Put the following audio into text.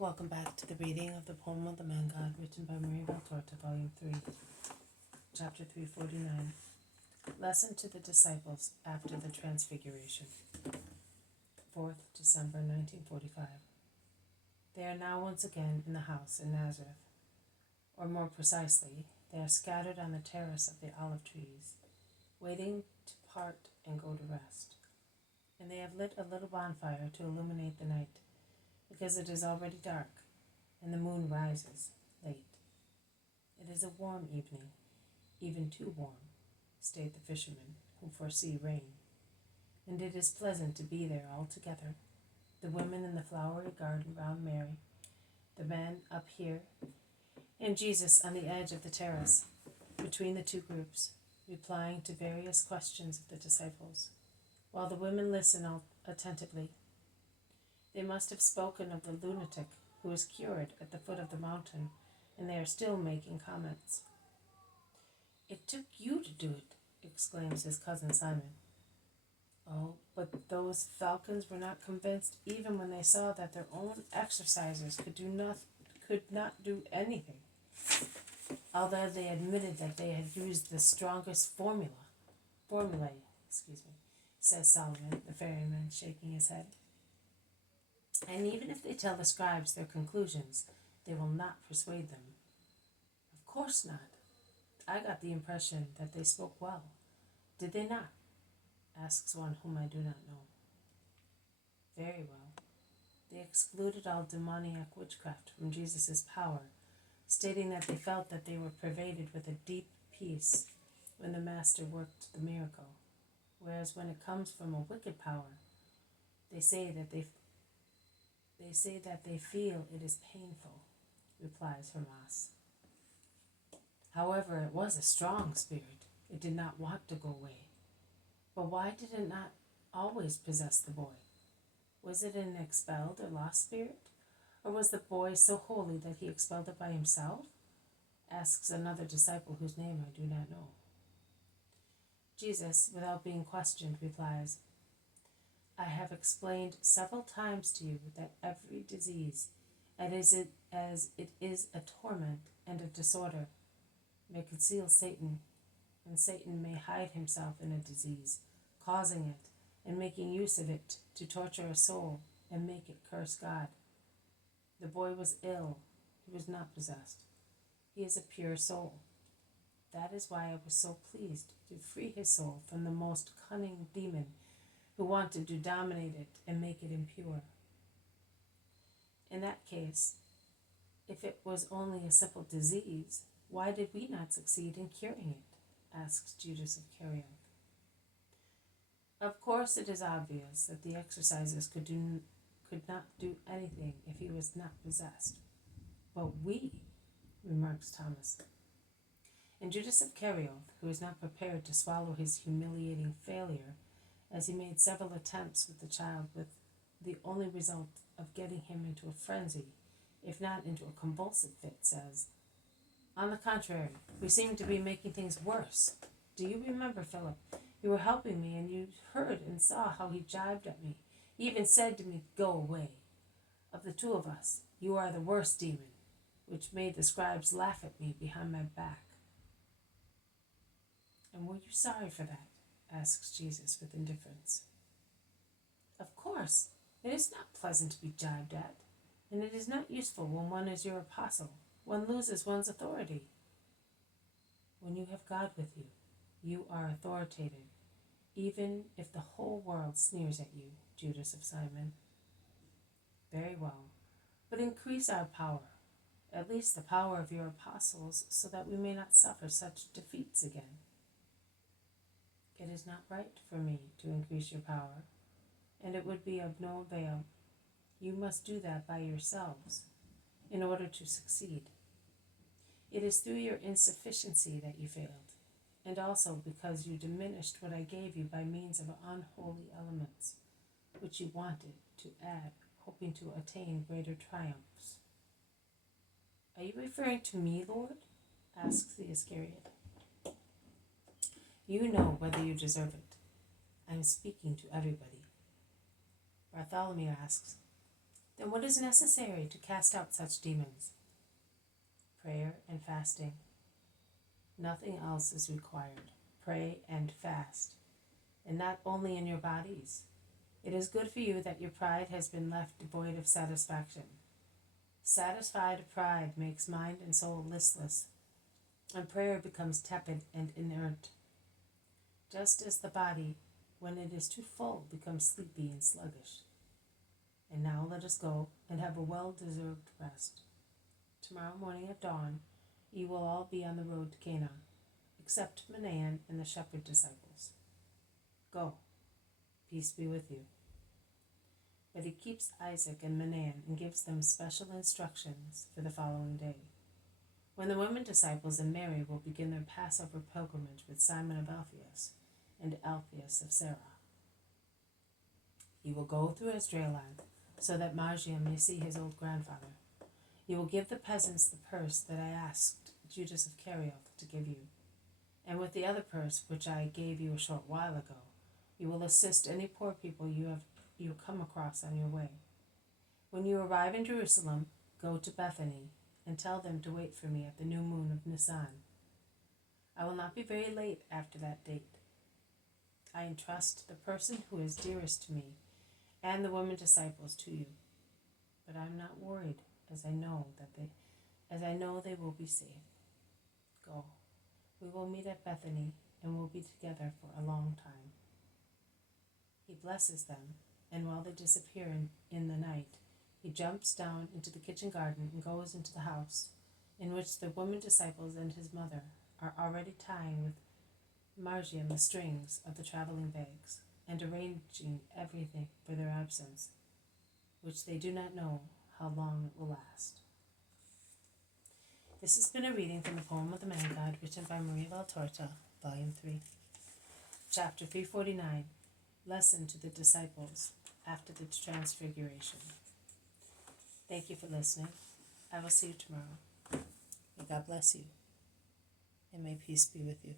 welcome back to the reading of the poem of the Man God, written by Marie Valtorta, Volume 3, Chapter 349. Lesson to the Disciples after the Transfiguration. 4th December 1945. They are now once again in the house in Nazareth, or more precisely, they are scattered on the terrace of the olive trees, waiting to part and go to rest. And they have lit a little bonfire to illuminate the night, because it is already dark, and the moon rises late. It is a warm evening, even too warm, state the fishermen, who foresee rain, and it is pleasant to be there all together, the women in the flowery garden round Mary, the men up here, and Jesus on the edge of the terrace, between the two groups, replying to various questions of the disciples, while the women listen attentively. They must have spoken of the lunatic who was cured at the foot of the mountain, and they are still making comments. "It took you to do it," exclaims his cousin Simon. Oh, but those falcons were not convinced even when they saw that their own exercisers could not do anything, although they admitted that they had used the strongest formulae, says Solomon, the ferryman, shaking his head. And even if they tell the scribes their conclusions, they will not persuade them. Of course not. I got the impression that they spoke well. Did they not? Asks one whom I do not know. Very well. They excluded all demoniac witchcraft from Jesus' power, stating that they felt that they were pervaded with a deep peace when the Master worked the miracle, whereas when it comes from a wicked power, they say that they feel it is painful, replies Hermas. However, it was a strong spirit. It did not want to go away. But why did it not always possess the boy? Was it an expelled or lost spirit? Or was the boy so holy that he expelled it by himself? Asks another disciple whose name I do not know. Jesus, without being questioned, replies, I have explained several times to you that every disease, as it is a torment and a disorder, may conceal Satan, and Satan may hide himself in a disease, causing it, and making use of it to torture a soul and make it curse God. The boy was ill. He was not possessed. He is a pure soul. That is why I was so pleased to free his soul from the most cunning demon who wanted to dominate it and make it impure. In that case, if it was only a simple disease, why did we not succeed in curing it? Asks Judas of Kerioth. Of course it is obvious that the exorcisers could not do anything if he was not possessed. But we, remarks Thomas. And Judas of Kerioth, who is not prepared to swallow his humiliating failure, as he made several attempts with the child with the only result of getting him into a frenzy, if not into a convulsive fit, says, On the contrary, we seem to be making things worse. Do you remember, Philip? You were helping me, and you heard and saw how he jibed at me. He even said to me, Go away. Of the two of us, you are the worst demon, which made the scribes laugh at me behind my back. And were you sorry for that? Asks Jesus with indifference. Of course, it is not pleasant to be jibed at, and it is not useful when one is your apostle. One loses one's authority. When you have God with you, you are authoritative, even if the whole world sneers at you, Judas of Simon. Very well, but increase our power, at least the power of your apostles, so that we may not suffer such defeats again. It is not right for me to increase your power, and it would be of no avail. You must do that by yourselves, in order to succeed. It is through your insufficiency that you failed, and also because you diminished what I gave you by means of unholy elements, which you wanted to add, hoping to attain greater triumphs. Are you referring to me, Lord? Asks the Iscariot. You know whether you deserve it. I am speaking to everybody. Bartholomew asks, Then what is necessary to cast out such demons? Prayer and fasting. Nothing else is required. Pray and fast, and not only in your bodies. It is good for you that your pride has been left devoid of satisfaction. Satisfied pride makes mind and soul listless, and prayer becomes tepid and inert. Just as the body, when it is too full, becomes sleepy and sluggish. And now let us go and have a well-deserved rest. Tomorrow morning at dawn, you will all be on the road to Canaan, except Manan and the shepherd disciples. Go, peace be with you. But he keeps Isaac and Manan and gives them special instructions for the following day, when the women disciples and Mary will begin their Passover pilgrimage with Simon of Alphaeus and Alphaeus of Sarah. He will go through Israelland, so that Margiam may see his old grandfather. You will give the peasants the purse that I asked Judas of Kerioth to give you, and with the other purse which I gave you a short while ago, you will assist any poor people you come across on your way. When you arrive in Jerusalem, go to Bethany and tell them to wait for me at the new moon of Nisan. I will not be very late after that date. I entrust the person who is dearest to me and the women disciples to you, but I am not worried, as I know they will be safe. Go. We will meet at Bethany and will be together for a long time. He blesses them, and while they disappear in the night, he jumps down into the kitchen garden and goes into the house, in which the women disciples and his mother are already tying with Margiam the strings of the traveling bags and arranging everything for their absence, which they do not know how long it will last. This has been a reading from the Poem of the Man God, written by Maria Valtorta, Volume 3. Chapter 349, Lesson to the Disciples after the Transfiguration. Thank you for listening. I will see you tomorrow. May God bless you, and may peace be with you.